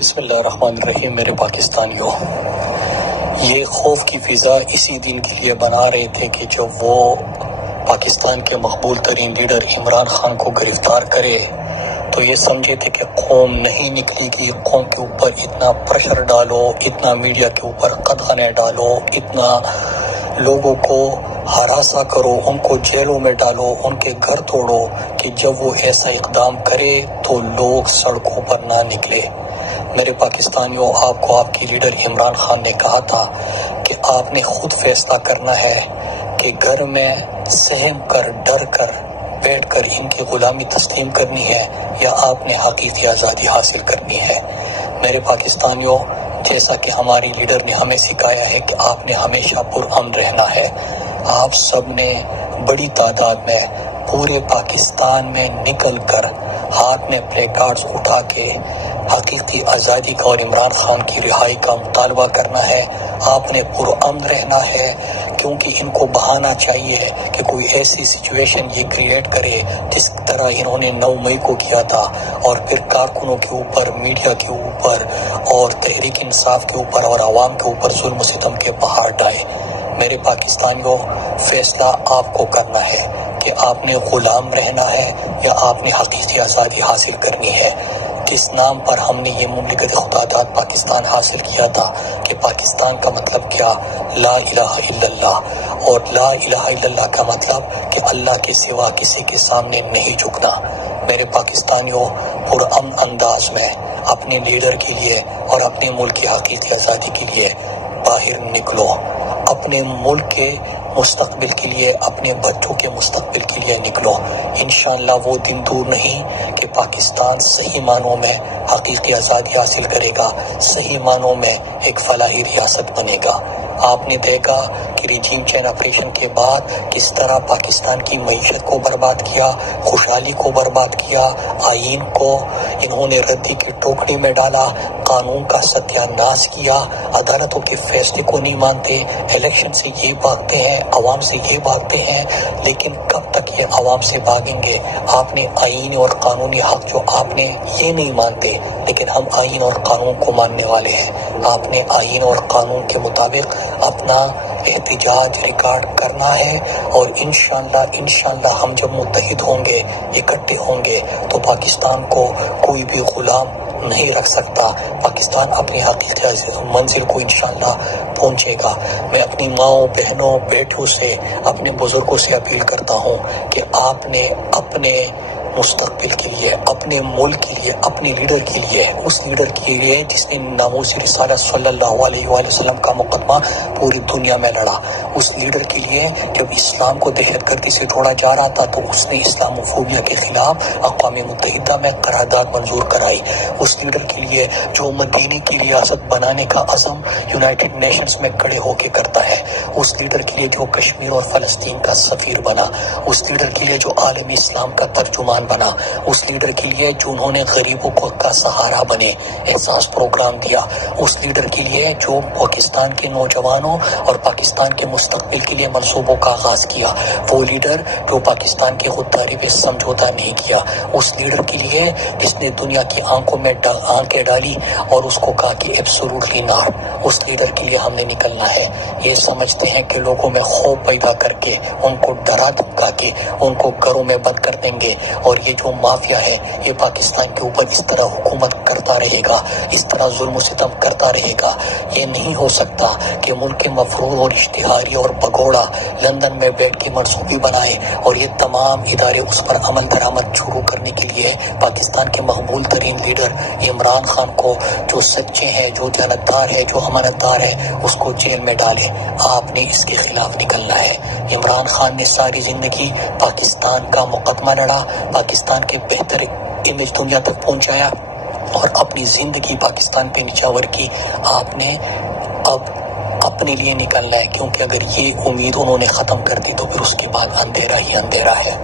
بسم اللہ الرحمن الرحیم۔ میرے پاکستانیوں، یہ خوف کی فضا اسی دن کے لیے بنا رہے تھے کہ جب وہ پاکستان کے مقبول ترین لیڈر عمران خان کو گرفتار کرے تو یہ سمجھے تھے کہ قوم نہیں نکلے گی، قوم کے اوپر اتنا پریشر ڈالو، اتنا میڈیا کے اوپر قدغنیں ڈالو، اتنا لوگوں کو ہراساں کرو، ان کو جیلوں میں ڈالو، ان کے گھر توڑو کہ جب وہ ایسا اقدام کرے تو لوگ سڑکوں پر نہ نکلے۔ میرے پاکستانیوں، آپ کو آپ کی لیڈر عمران خان نے کہا تھا کہ آپ نے خود فیصلہ کرنا ہے کہ گھر میں سہم کر، ڈر کر، بیٹھ کر ان کی غلامی تسلیم کرنی ہے یا آپ نے حقیقی آزادی حاصل کرنی ہے۔ میرے پاکستانیوں، جیسا کہ ہماری لیڈر نے ہمیں سکھایا ہے کہ آپ نے ہمیشہ پرامن رہنا ہے۔ آپ سب نے بڑی تعداد میں پورے پاکستان میں نکل کر ہاتھ میں پلے کارڈز اٹھا کے حقیقی آزادی کا اور عمران خان کی رہائی کا مطالبہ کرنا ہے۔ آپ نے پرامن رہنا ہے، کیونکہ ان کو بہانا چاہیے کہ کوئی ایسی سچویشن یہ کریٹ کرے جس طرح انہوں نے 9 مئی کو کیا تھا، اور پھر کارکنوں کے اوپر، میڈیا کے اوپر اور تحریک انصاف کے اوپر اور عوام کے اوپر ظلم و ستم کے پہاڑ ڈھائے۔ میرے پاکستانیوں، فیصلہ آپ کو کرنا ہے کہ آپ نے غلام رہنا ہے یا آپ نے حقیقی آزادی حاصل کرنی ہے۔ جس نام پر ہم نے یہ مملکت خدا داد پاکستان حاصل کیا تھا کہ پاکستان کا مطلب کیا؟ لا الہ الا اللہ، اور لا الہ الا اللہ کا مطلب کہ اللہ کے سوا کسی کے سامنے نہیں جھکنا۔ میرے پاکستانیوں، پرامن انداز میں اپنے لیڈر کے لیے اور اپنے ملک کی حقیقی آزادی کے لیے باہر نکلو۔ اپنے ملک کے مستقبل کے لیے، اپنے بچوں کے مستقبل کے لیے نکلو۔ انشاءاللہ وہ دن دور نہیں کہ پاکستان صحیح معنوں میں حقیقی آزادی حاصل کرے گا، صحیح معنوں میں ایک فلاحی ریاست بنے گا۔ آپ نے دیکھا کہ ریجیم چینج آپریشن کے بعد کس طرح پاکستان کی معیشت کو برباد کیا، خوشحالی کو برباد کیا، آئین کو انہوں نے ردی کی ٹوکری میں ڈالا، قانون کا ستیہ ناش کیا، عدالتوں کے فیصلے کو نہیں مانتے، الیکشن سے یہ بھاگتے ہیں، عوام سے یہ بھاگتے ہیں۔ لیکن کب تک یہ عوام سے بھاگیں گے؟ آپ نے آئین اور قانونی حق جو آپ نے یہ نہیں مانتے، لیکن ہم آئین اور قانون کو ماننے والے ہیں۔ آپ نے آئین اور قانون کے مطابق اپنا احتجاج ریکارڈ کرنا ہے، اور انشاءاللہ ہم جب متحد ہوں گے، اکٹھے ہوں گے، تو پاکستان کو کوئی بھی غلام نہیں رکھ سکتا۔ پاکستان اپنی حقیقی منزل کو انشاءاللہ پہنچے گا۔ میں اپنی ماؤں، بہنوں، بیٹوں سے، اپنے بزرگوں سے اپیل کرتا ہوں کہ آپ نے اپنے مستقبل کے لیے، اپنے ملک کے لیے، اپنے لیڈر کے لیے، اس لیڈر کے لیے جس نے ناموس رسالت صلی اللہ علیہ وآلہ وسلم کا مقدمہ پوری دنیا میں لڑا، اس لیڈر کے لیے جب اسلام کو دہشت گردی سے جوڑا جا رہا تھا تو اس نے اسلام فوبیا کے خلاف اقوام متحدہ میں قرارداد منظور کرائی، اس لیڈر کے لیے جو مدینہ کی ریاست بنانے کا عزم یونائٹڈ نیشنز میں کھڑے ہو کے کرتا ہے، اس لیڈر کے لیے جو کشمیر اور فلسطین کا سفیر بنا، اس لیڈر کے لیے جو عالمی اسلام کا ترجمان بنا، اس لیڈر کے لیے جو انہوں نے غریبوں کو کا سہارا بنے، احساس پروگرام دیا، اس لیڈر کے لیے جو پاکستان کے نوجوانوں اور پاکستان کے مستقبل کے لیے منصوبوں کا آغاز کیا، وہ لیڈر جو پاکستان کی خودداری پہ سمجھوتا نہیں کیا، اس لیڈر کے لیے جس نے دنیا کی آنکھوں میں آنکھیں ڈالی اور اس کو کہا کہ ایبسولوٹلی ناٹ، اس لیڈر کے لیے ہم نے نکلنا ہے۔ یہ سمجھتے ہیں کہ لوگوں میں خوف پیدا کر کے، ان کو ڈرا دھمکا کے، ان کو گھروں میں بند کر دیں گے، اور یہ جو مافیا ہے یہ پاکستان کے اوپر اس طرح حکومت کرتا رہے گا، اس طرح ظلم و ستم کرتا رہے گا۔ یہ نہیں ہو سکتا کہ ملک کے مفروض اور اشتہاری اور بگوڑا لندن میں بیٹھ کے منصوبے بنائے، اور یہ تمام ادارے اس پر عمل درآمد شروع کرنے کے لیے پاکستان کے مقبول ترین لیڈر عمران خان کو، جو سچے ہیں، جو جانتدار ہے، جو امانتدار ہے، اس کو جیل میں ڈالے۔ آپ نے اس کے خلاف نکلنا ہے۔ عمران خان نے ساری زندگی پاکستان کا مقدمہ لڑا، پاکستان کے بہتر امیج دنیا تک پہنچایا، اور اپنی زندگی پاکستان پہ نچھاور کی۔ آپ نے اب اپنے لیے نکلنا ہے، کیونکہ اگر یہ امید انہوں نے ختم کر دی تو پھر اس کے بعد اندھیرا ہی اندھیرا ہے۔